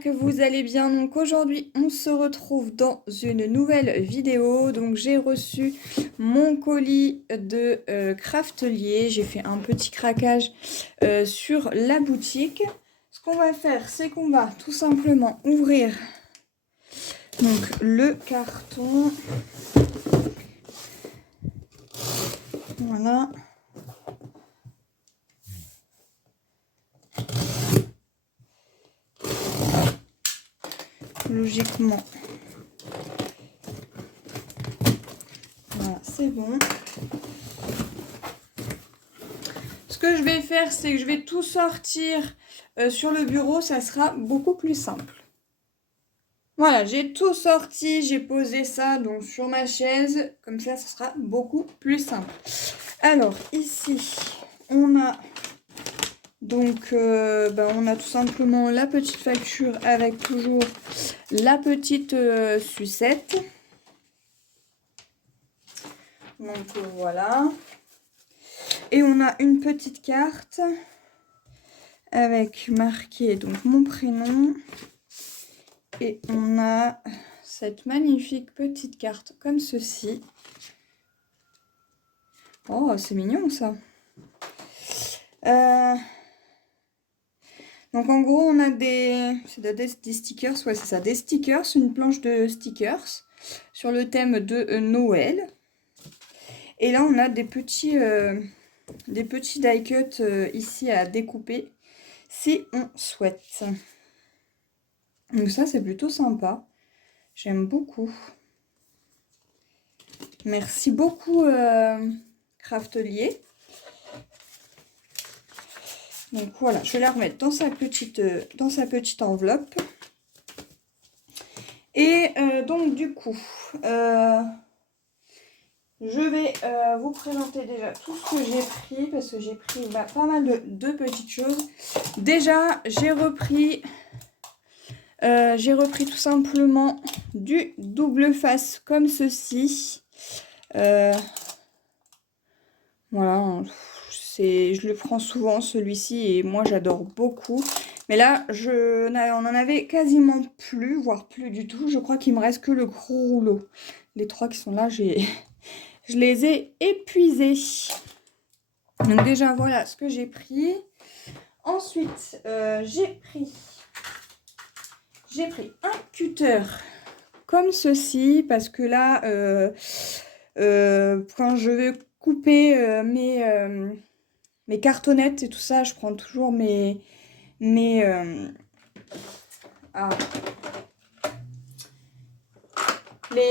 j'espère que vous allez bien. Donc aujourd'hui, on se retrouve dans une nouvelle vidéo. Donc j'ai reçu mon colis de Craftelier. J'ai fait un petit craquage sur la boutique. Ce qu'on va faire, c'est qu'on va tout simplement ouvrir donc le carton. Voilà. Logiquement, voilà, c'est bon. Ce que je vais faire, c'est que je vais tout sortir sur le bureau, ça sera beaucoup plus simple. Voilà, j'ai tout sorti, j'ai posé ça donc sur ma chaise, comme ça, ce sera beaucoup plus simple. Alors, ici, on a donc, on a tout simplement la petite facture avec toujours la petite sucette. Donc, voilà. Et on a une petite carte avec marqué donc mon prénom. Et on a cette magnifique petite carte comme ceci. Oh, c'est mignon ça. Donc en gros, on a des stickers, ouais c'est ça, des stickers, une planche de stickers sur le thème de Noël. Et là, on a des petits die cuts ici à découper si on souhaite. Donc ça, c'est plutôt sympa. J'aime beaucoup. Merci beaucoup Craftelier. Donc voilà, je vais la remettre dans sa petite enveloppe. Et donc du coup, je vais vous présenter déjà tout ce que j'ai pris, parce que j'ai pris pas mal de petites choses. Déjà, j'ai repris tout simplement du double face comme ceci. Voilà, je le prends souvent celui-ci et moi j'adore beaucoup. Mais là, on en avait quasiment plus, voire plus du tout. Je crois qu'il me reste que le gros rouleau. Les trois qui sont là, je les ai épuisés. Donc déjà, voilà ce que j'ai pris. Ensuite, j'ai pris un cutter comme ceci. Parce que là, quand je vais couper mes cartonnettes et tout ça, je prends toujours mes les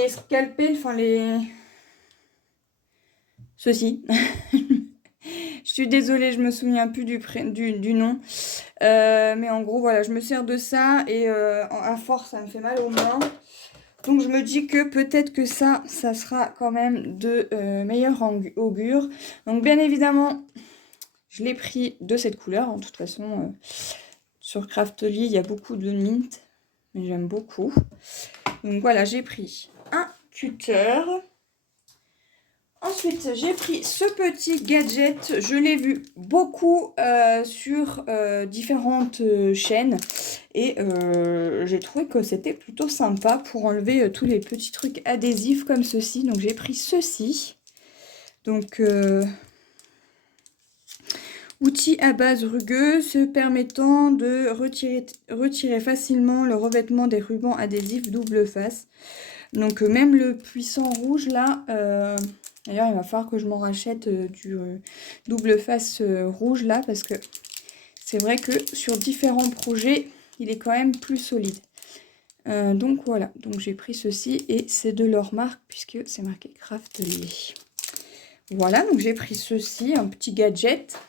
scalpels, enfin ceci. Je suis désolée, je me souviens plus du nom. Mais en gros, voilà, je me sers de ça et à force, ça me fait mal aux mains. Donc, je me dis que peut-être que ça sera quand même de meilleur augure. Donc, bien évidemment, je l'ai pris de cette couleur. De toute façon, sur Craftly, il y a beaucoup de mint. Mais j'aime beaucoup. Donc, voilà, j'ai pris un cutter. Ensuite, j'ai pris ce petit gadget. Je l'ai vu beaucoup sur différentes chaînes. Et j'ai trouvé que c'était plutôt sympa pour enlever tous les petits trucs adhésifs comme ceci. Donc, j'ai pris ceci. Donc, outil à base rugueuse permettant de retirer facilement le revêtement des rubans adhésifs double face. Donc, même le puissant rouge là... D'ailleurs, il va falloir que je m'en rachète du double face rouge là, parce que c'est vrai que sur différents projets, il est quand même plus solide. Donc voilà, donc j'ai pris ceci et c'est de leur marque puisque c'est marqué Craftelier. Voilà, donc j'ai pris ceci, un petit gadget.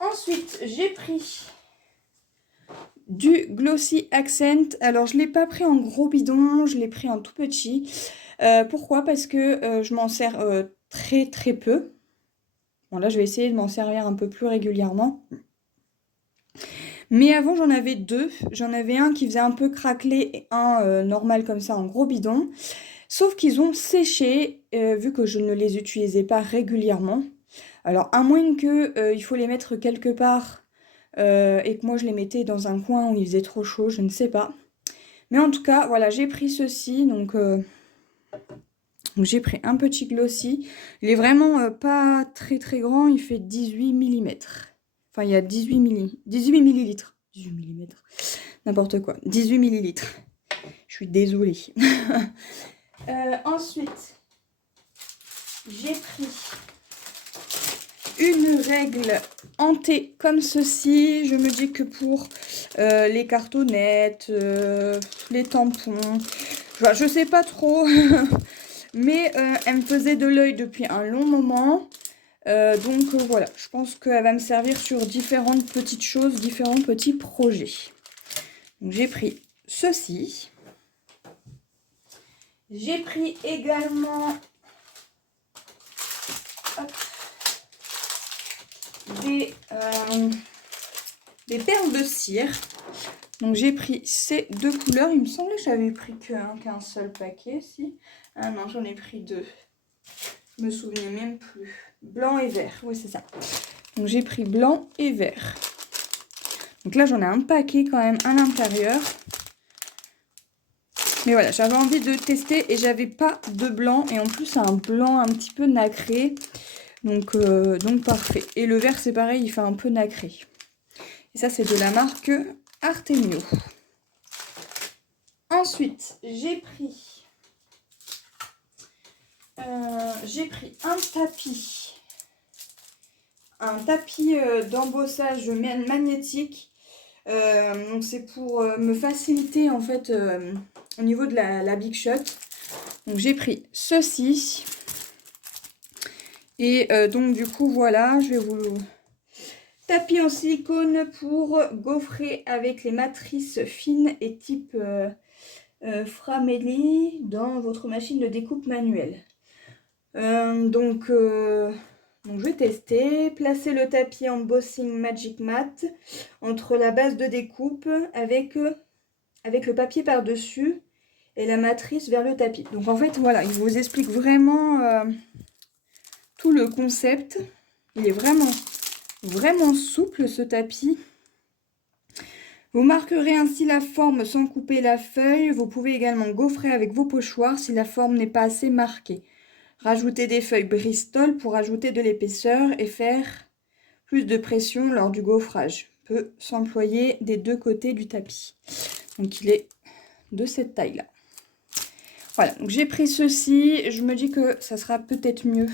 Ensuite, j'ai pris du Glossy Accent. Alors, je ne l'ai pas pris en gros bidon, je l'ai pris en tout petit. Pourquoi? Parce que je m'en sers très très peu. Bon là je vais essayer de m'en servir un peu plus régulièrement. Mais avant j'en avais deux. J'en avais un qui faisait un peu craqueler et un normal comme ça en gros bidon. Sauf qu'ils ont séché vu que je ne les utilisais pas régulièrement. Alors à moins que il faut les mettre quelque part et que moi je les mettais dans un coin où il faisait trop chaud, je ne sais pas. Mais en tout cas, voilà, j'ai pris ceci, donc j'ai pris un petit glossy. Il est vraiment pas très très grand, il fait 18 mm. Enfin, il y a 18 millilitres. 18 mm, n'importe quoi. 18 millilitres. Je suis désolée. Ensuite, j'ai pris une règle en thé comme ceci. Je me dis que pour les cartonnettes, les tampons, je sais pas trop, mais elle me faisait de l'œil depuis un long moment. Donc voilà, je pense qu'elle va me servir sur différentes petites choses, différents petits projets. Donc j'ai pris ceci. J'ai pris également des perles de cire. Donc j'ai pris ces deux couleurs. Il me semblait que j'avais pris qu'un seul paquet. Si. Ah non, j'en ai pris deux. Je me souviens même plus. Blanc et vert. Oui, c'est ça. Donc j'ai pris blanc et vert. Donc là, j'en ai un paquet quand même à l'intérieur. Mais voilà, j'avais envie de tester et j'avais pas de blanc. Et en plus, c'est un blanc un petit peu nacré. Donc parfait. Et le vert, c'est pareil, il fait un peu nacré. Et ça, c'est de la marque Artemio. Ensuite, j'ai pris un tapis. Un tapis d'embossage magnétique. Donc c'est pour me faciliter en fait au niveau de la Big Shot. Donc j'ai pris ceci. Et donc du coup voilà, je vais vous... Tapis en silicone pour gaufrer avec les matrices fines et type Framelli dans votre machine de découpe manuelle. Donc je vais tester. Placer le tapis Embossing Magic Mat entre la base de découpe avec le papier par-dessus et la matrice vers le tapis. Donc en fait, voilà, il vous explique vraiment tout le concept. Il est vraiment souple ce tapis. Vous marquerez ainsi la forme sans couper la feuille. Vous pouvez également gaufrer avec vos pochoirs si la forme n'est pas assez marquée. Rajoutez des feuilles Bristol pour ajouter de l'épaisseur et faire plus de pression lors du gaufrage. Peut s'employer des deux côtés du tapis. Donc il est de cette taille-là. Voilà, donc j'ai pris ceci. Je me dis que ça sera peut-être mieux.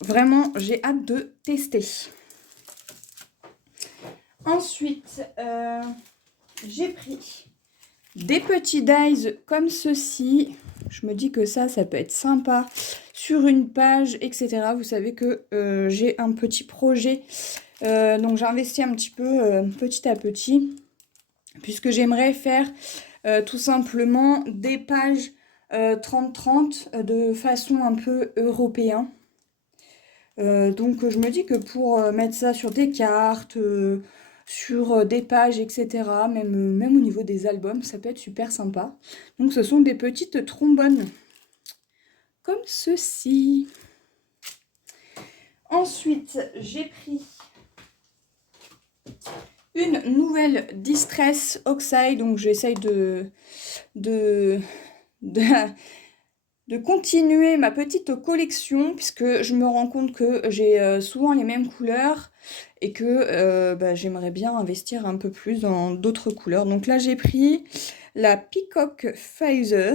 Vraiment, j'ai hâte de tester. Ensuite, j'ai pris des petits dies comme ceci. Je me dis que ça peut être sympa sur une page, etc. Vous savez que j'ai un petit projet. Donc j'ai investi un petit peu petit à petit. Puisque j'aimerais faire tout simplement des pages 30-30 de façon un peu européen. Donc je me dis que pour mettre ça sur des cartes, sur des pages, etc., même au niveau des albums, ça peut être super sympa. Donc ce sont des petites trombones, comme ceci. Ensuite, j'ai pris une nouvelle Distress Oxide, donc j'essaye de continuer ma petite collection, puisque je me rends compte que j'ai souvent les mêmes couleurs et que j'aimerais bien investir un peu plus dans d'autres couleurs. Donc là, j'ai pris la Peacock Phaser.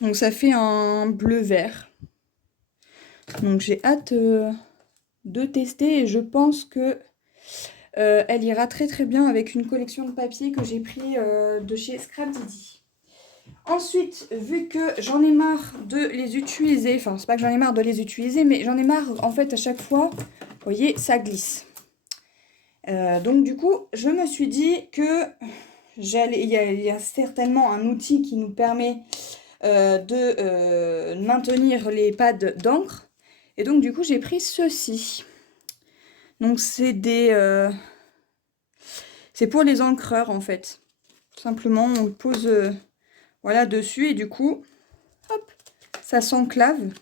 Donc ça fait un bleu-vert. Donc j'ai hâte de tester et je pense que elle ira très très bien avec une collection de papier que j'ai pris de chez Scrap Didi. Ensuite, vu que j'en ai marre de les utiliser, enfin c'est pas que j'en ai marre de les utiliser, mais j'en ai marre en fait à chaque fois, vous voyez, ça glisse. Donc du coup, je me suis dit que il y a certainement un outil qui nous permet de maintenir les pads d'encre. Et donc du coup, j'ai pris ceci. Donc c'est c'est pour les encreurs en fait. Tout simplement, on le pose voilà dessus et du coup, hop, ça s'enclave.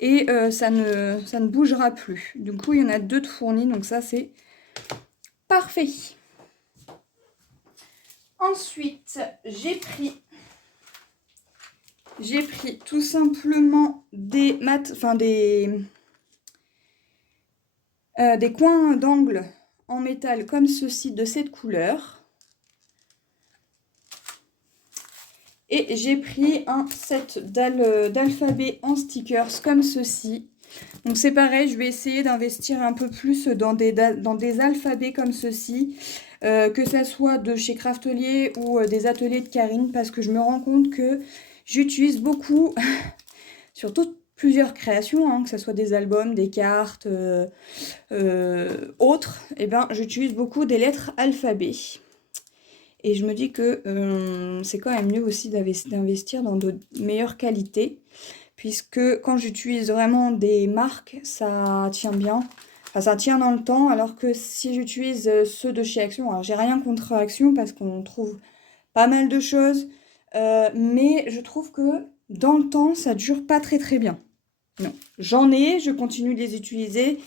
et ça ne bougera plus. Du coup, il y en a 2 de fournis, donc ça, c'est parfait. Ensuite, j'ai pris tout simplement des des coins d'angle en métal comme ceci, de cette couleur. Et j'ai pris un set d'alphabet en stickers comme ceci. Donc c'est pareil, je vais essayer d'investir un peu plus dans des alphabets comme ceci. Que ça soit de chez Craftelier ou des ateliers de Karine, parce que je me rends compte que j'utilise beaucoup, surtout plusieurs créations, hein, que ce soit des albums, des cartes, autres, et ben j'utilise beaucoup des lettres alphabet. Et je me dis que c'est quand même mieux aussi d'investir dans de meilleures qualités, puisque quand j'utilise vraiment des marques, ça tient bien. Enfin, ça tient dans le temps, alors que si j'utilise ceux de chez Action, alors j'ai rien contre Action parce qu'on trouve pas mal de choses, mais je trouve que dans le temps, ça dure pas très bien. Non, j'en ai, je continue de les utiliser,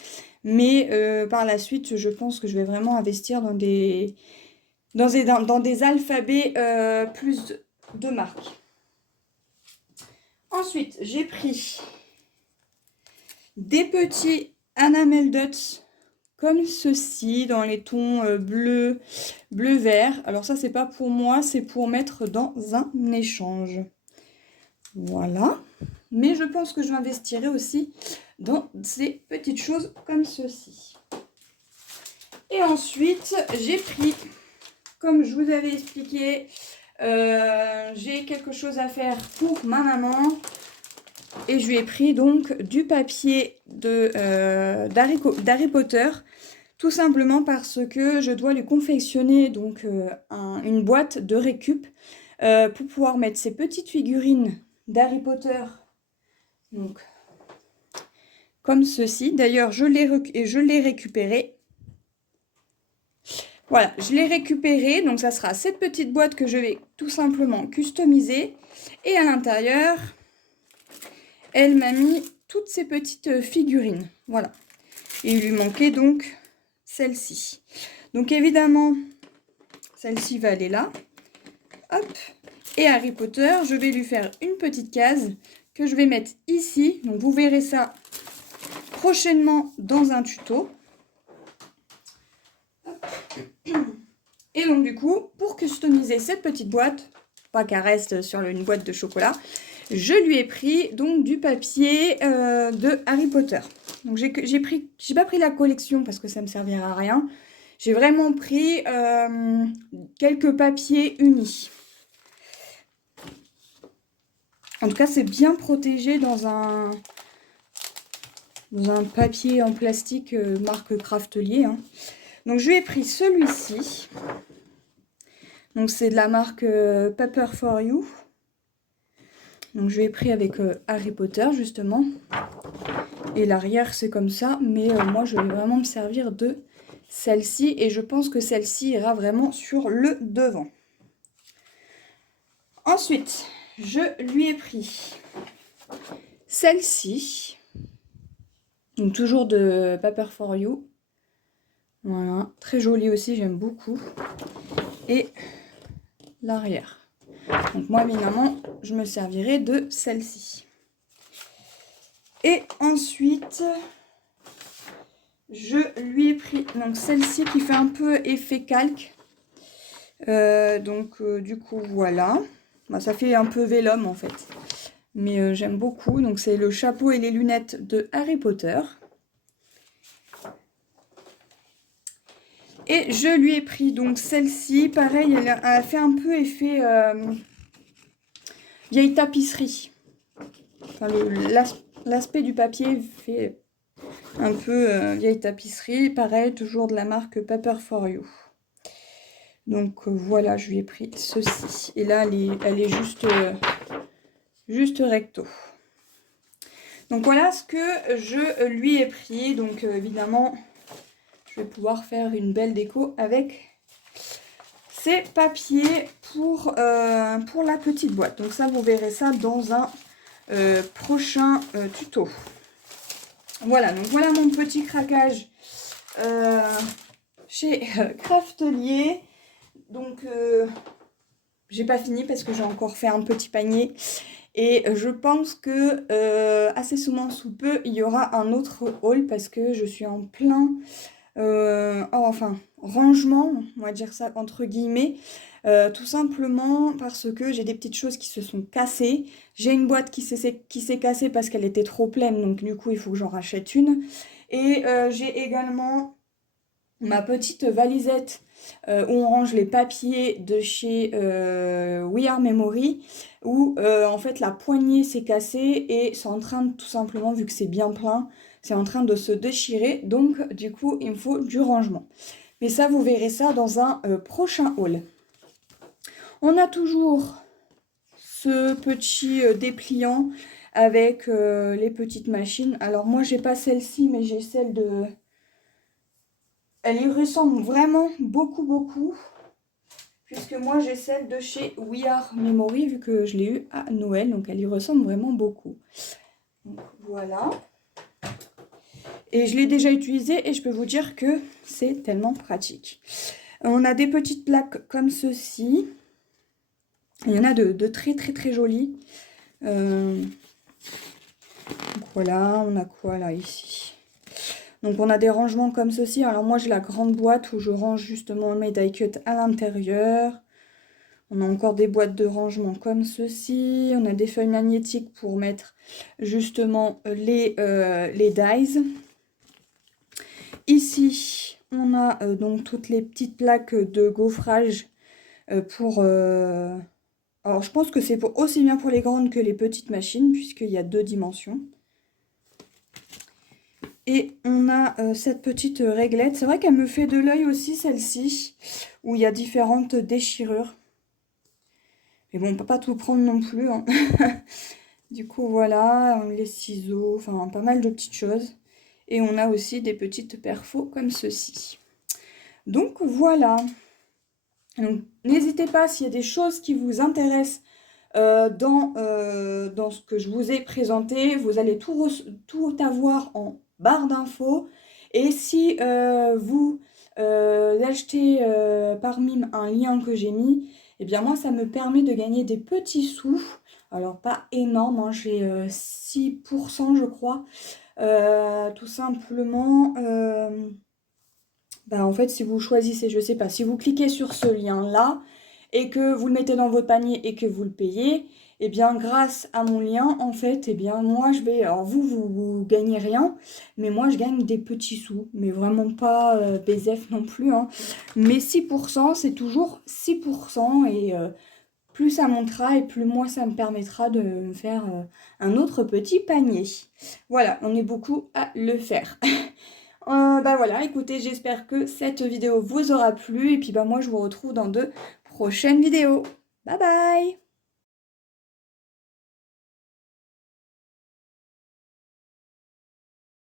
mais par la suite, je pense que je vais vraiment investir dans des alphabets plus de marques. Ensuite, j'ai pris des petits enamel dots comme ceci, dans les tons bleu-vert. Alors ça, c'est pas pour moi, c'est pour mettre dans un échange. Voilà. Mais je pense que je m'investirai aussi dans ces petites choses comme ceci. Et ensuite, j'ai pris, comme je vous avais expliqué, j'ai quelque chose à faire pour ma maman. Et je lui ai pris donc du papier d'Harry Potter, tout simplement parce que je dois lui confectionner donc une boîte de récup pour pouvoir mettre ces petites figurines d'Harry Potter, donc comme ceci. D'ailleurs, je l'ai récupéré. Voilà, je l'ai récupéré, donc ça sera cette petite boîte que je vais tout simplement customiser. Et à l'intérieur, elle m'a mis toutes ces petites figurines. Voilà. Et il lui manquait donc celle-ci. Donc évidemment, celle-ci va aller là. Hop. Et Harry Potter, je vais lui faire une petite case que je vais mettre ici. Donc vous verrez ça prochainement dans un tuto. Hop. Et donc du coup, pour customiser cette petite boîte, pas qu'elle reste sur une boîte de chocolat, je lui ai pris donc du papier de Harry Potter. Donc j'ai pas pris la collection parce que ça me servira à rien. J'ai vraiment pris quelques papiers unis. En tout cas, c'est bien protégé dans un papier en plastique marque Craftelier. Hein. Donc je lui ai pris celui-ci. Donc c'est de la marque Paper for You. Donc je l'ai pris avec Harry Potter justement. Et l'arrière c'est comme ça. Mais moi je vais vraiment me servir de celle-ci. Et je pense que celle-ci ira vraiment sur le devant. Ensuite, je lui ai pris celle-ci. Donc toujours de Paper for You. Voilà, très jolie aussi, j'aime beaucoup. Et l'arrière. Donc moi évidemment je me servirai de celle-ci. Et ensuite je lui ai pris donc celle-ci qui fait un peu effet calque. Du coup voilà. Bah, ça fait un peu vélum en fait. Mais j'aime beaucoup. Donc c'est le chapeau et les lunettes de Harry Potter. Et je lui ai pris donc celle-ci. Pareil, elle a fait un peu effet vieille tapisserie. Enfin, l'aspect du papier fait un peu vieille tapisserie. Pareil, toujours de la marque Paper for You. Donc voilà, je lui ai pris ceci. Et là, elle est juste recto. Donc voilà ce que je lui ai pris. Donc évidemment, je vais pouvoir faire une belle déco avec ces papiers pour la petite boîte. Donc ça, vous verrez ça dans un prochain tuto. Voilà, donc voilà mon petit craquage chez Craftelier. Donc j'ai pas fini parce que j'ai encore fait un petit panier. Et je pense que assez souvent sous peu, il y aura un autre haul parce que je suis en plein rangement, on va dire ça entre guillemets. Tout simplement parce que j'ai des petites choses qui se sont cassées. J'ai une boîte qui s'est cassée parce qu'elle était trop pleine, donc du coup il faut que j'en rachète une. Et j'ai également ma petite valisette où on range les papiers de chez We Are Memory, où en fait la poignée s'est cassée et c'est en train de tout simplement, vu que c'est bien plein, c'est en train de se déchirer, donc du coup il me faut du rangement. Mais ça, vous verrez ça dans un prochain haul. On a toujours ce petit dépliant avec les petites machines. Alors moi j'ai pas celle-ci, mais j'ai celle de... Elle y ressemble vraiment beaucoup. Puisque moi j'ai celle de chez We Are Memory, vu que je l'ai eu à Noël. Donc elle y ressemble vraiment beaucoup. Donc voilà. Et je l'ai déjà utilisée et je peux vous dire que c'est tellement pratique. On a des petites plaques comme ceci. Il y en a de très jolies. Donc voilà, on a quoi là ici? Donc on a des rangements comme ceci. Alors moi j'ai la grande boîte où je range justement mes die cuts à l'intérieur. On a encore des boîtes de rangement comme ceci. On a des feuilles magnétiques pour mettre justement les dies. Ici on a donc toutes les petites plaques de gaufrage pour... alors je pense que c'est aussi bien pour les grandes que les petites machines puisqu'il y a 2 dimensions. Et on a cette petite réglette. C'est vrai qu'elle me fait de l'œil aussi, celle-ci, où il y a différentes déchirures. Mais bon, on ne peut pas tout prendre non plus. Hein. Du coup, voilà, les ciseaux, enfin pas mal de petites choses. Et on a aussi des petites perfos comme ceci. Donc voilà. N'hésitez pas s'il y a des choses qui vous intéressent dans ce que je vous ai présenté. Vous allez tout avoir en barre d'infos. Et si vous achetez par mime un lien que j'ai mis, eh bien moi ça me permet de gagner des petits sous. Alors pas énorme, hein, j'ai 6% je crois. Tout simplement, en fait si vous choisissez, je sais pas, si vous cliquez sur ce lien là et que vous le mettez dans votre panier et que vous le payez, et bien grâce à mon lien en fait, et bien moi je vais, alors vous gagnez rien, mais moi je gagne des petits sous, mais vraiment pas BZF non plus, hein. Mais 6% c'est toujours 6% et plus ça montera et plus moi ça me permettra de me faire un autre petit panier. Voilà, on est beaucoup à le faire. Voilà, écoutez, j'espère que cette vidéo vous aura plu et puis moi je vous retrouve dans de prochaines vidéos. Bye bye!